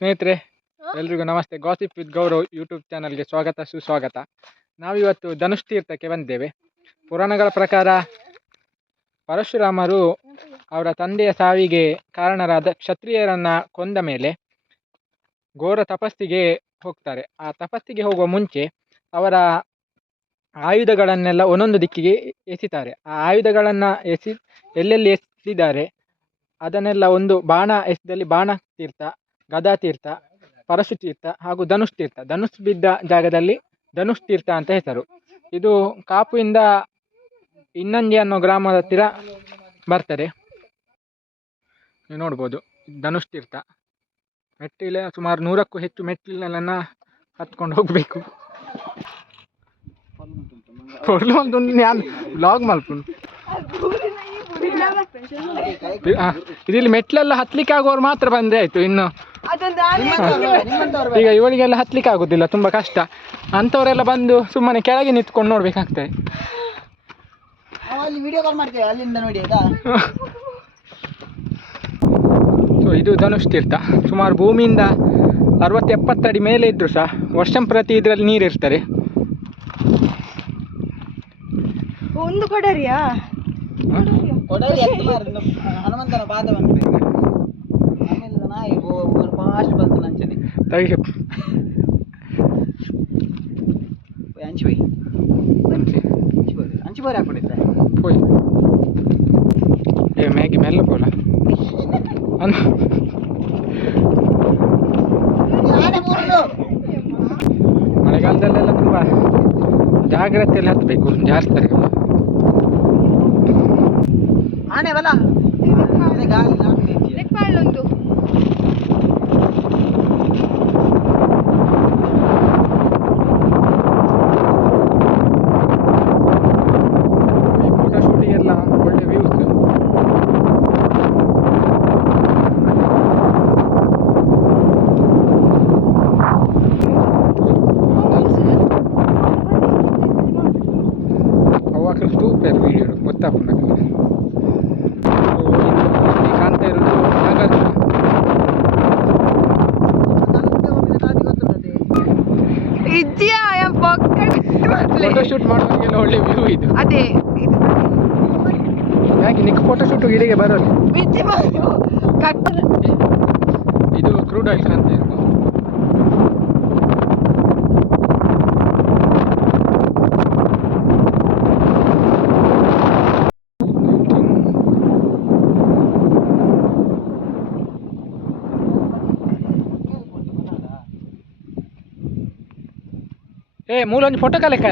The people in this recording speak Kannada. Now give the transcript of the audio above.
ಸ್ನೇಹಿತರೆ, ಎಲ್ರಿಗೂ ನಮಸ್ತೆ. ಗಾಸಿಪ್ ವಿತ್ ಗೌರವ್ ಯೂಟ್ಯೂಬ್ ಚಾನಲ್ಗೆ ಸ್ವಾಗತ, ಸುಸ್ವಾಗತ. ನಾವಿವತ್ತು ಧನುಷ್ ತೀರ್ಥಕ್ಕೆ ಬಂದ್ದೇವೆ. ಪುರಾಣಗಳ ಪ್ರಕಾರ ಪರಶುರಾಮರು ಅವರ ತಂದೆಯ ಸಾವಿಗೆ ಕಾರಣರಾದ ಕ್ಷತ್ರಿಯರನ್ನ ಕೊಂದ ಮೇಲೆ ಘೋರ ತಪಸ್ಸಿಗೆ ಹೋಗ್ತಾರೆ. ಆ ತಪಸ್ಸಿಗೆ ಹೋಗುವ ಮುಂಚೆ ಅವರ ಆಯುಧಗಳನ್ನೆಲ್ಲ ಒಂದೊಂದು ದಿಕ್ಕಿಗೆ ಎಸಿತಾರೆ. ಆ ಆಯುಧಗಳನ್ನು ಎಲ್ಲೆಲ್ಲಿ ಎಸೆದಿದ್ದಾರೆ ಅದನ್ನೆಲ್ಲ ಒಂದು ಬಾಣ ಎಸೆದಲ್ಲಿ ಬಾಣ ತೀರ್ಥ, ಗದಾ ತೀರ್ಥ, ಪರಶು ತೀರ್ಥ ಹಾಗೂ ಧನುಷ್ ತೀರ್ಥ. ಧನುಷ್ ಬಿದ್ದ ಜಾಗದಲ್ಲಿ ಧನುಷ್ ತೀರ್ಥ ಅಂತ ಹೆಸರು. ಇದು ಕಾಪುವಿಂದ ಇನ್ನಂಜಿ ಅನ್ನೋ ಗ್ರಾಮದ ಹತ್ತಿರ ಬರ್ತದೆ. ನೀವು ನೋಡ್ಬೋದು ಧನುಷ್ ತೀರ್ಥ. ಮೆಟ್ಟಿಲ ಸುಮಾರು 100ಕ್ಕೂ ಹೆಚ್ಚು ಮೆಟ್ಟಿಲನ್ನ ಹತ್ಕೊಂಡು ಹೋಗಬೇಕು. ನಾನು ಬ್ಲಾಗ್ ಮಲ್ಪುಂಡು. ಇಲ್ಲಿ ಮೆಟ್ಲೆಲ್ಲ ಹತ್ಲಿಕ್ಕೆ ಆಗುವವರು ಮಾತ್ರ ಬಂದ್ರೆ ಆಯ್ತು. ಇನ್ನು ಈಗ ಇವಳಿಗೆಲ್ಲ ಹತ್ಲಿಕ್ಕೆ ಆಗುದಿಲ್ಲ, ತುಂಬಾ ಕಷ್ಟ. ಅಂಥವರೆಲ್ಲ ಬಂದು ಸುಮ್ಮನೆ ಕೆಳಗೆ ನಿಂತ್ಕೊಂಡು ನೋಡ್ಬೇಕಾಗ್ತದೆ. ಸೊ ಇದು ಧನುಷ್ ತೀರ್ಥ. ಸುಮಾರು ಭೂಮಿಯಿಂದ 60-70 ಅಡಿ ಮೇಲೆ ಇದ್ರು ಸಹ ವರ್ಷಂ ಪ್ರತಿ ಇದರಲ್ಲಿ ನೀರಿರ್ತಾರೆ. ಒಂದು ಕೊಡರಿಯಾ ಹನುಮಂತನ ಪಾದ ಬಂತು ನಾಯಿ ಫಾಸ್ಟ್ ಬಂತು ನಂಚನೆ ತಗಿ ಅಂಚಿ ಬೋರಿ ಹಾಕೊಂಡಿದ್ದೆ ಹೋಯ್ ಏ ಮ್ಯಾಗಿ ಮೆಲ್ಲ ಪೋಲ ಮಳೆಗಾಲದಲ್ಲೆಲ್ಲ ತುಂಬ ಜಾಗ್ರತೆಯಲ್ಲಿ ಹತ್ತಬೇಕು. ಜಾಸ್ತಿ ಆನೆ ಬಲ ನೆಕ್ಪಾಳೊಂದು ಫೋಟೋ ಶೂಟಿಗೆಲ್ಲ ಒಳ್ಳೆ ವ್ಯೂಸ್. ಅವಾಗ ಸೂಪರ್ ವೀಡಿಯೋ ಗೊತ್ತಾಗ್ತದೆ. ಕಾಣ್ತಾ ಇರೋದು ನಾಗಾರ್ಜುನ. ಫೋಟೋ ಶೂಟ್ ಮಾಡುವಾಗೆಲ್ಲ ಒಳ್ಳೆ ವ್ಯೂ ಇದು. ಅದೇ ಯಾಕೆ ನಿಕ್ ಫೋಟೋ ಶೂಟ್ ಇಲ್ಲಿಗೆ ಬರೋಲ್ಲ. ಇದು ಕ್ರೂಡ್ ಆಯಿಲ್ ಕಾಣ್ತಾ ಇರೋದು. ಏ ಮೂಲೊಂದು ಫೋಟೋ ಕಲೆಕ್ಕ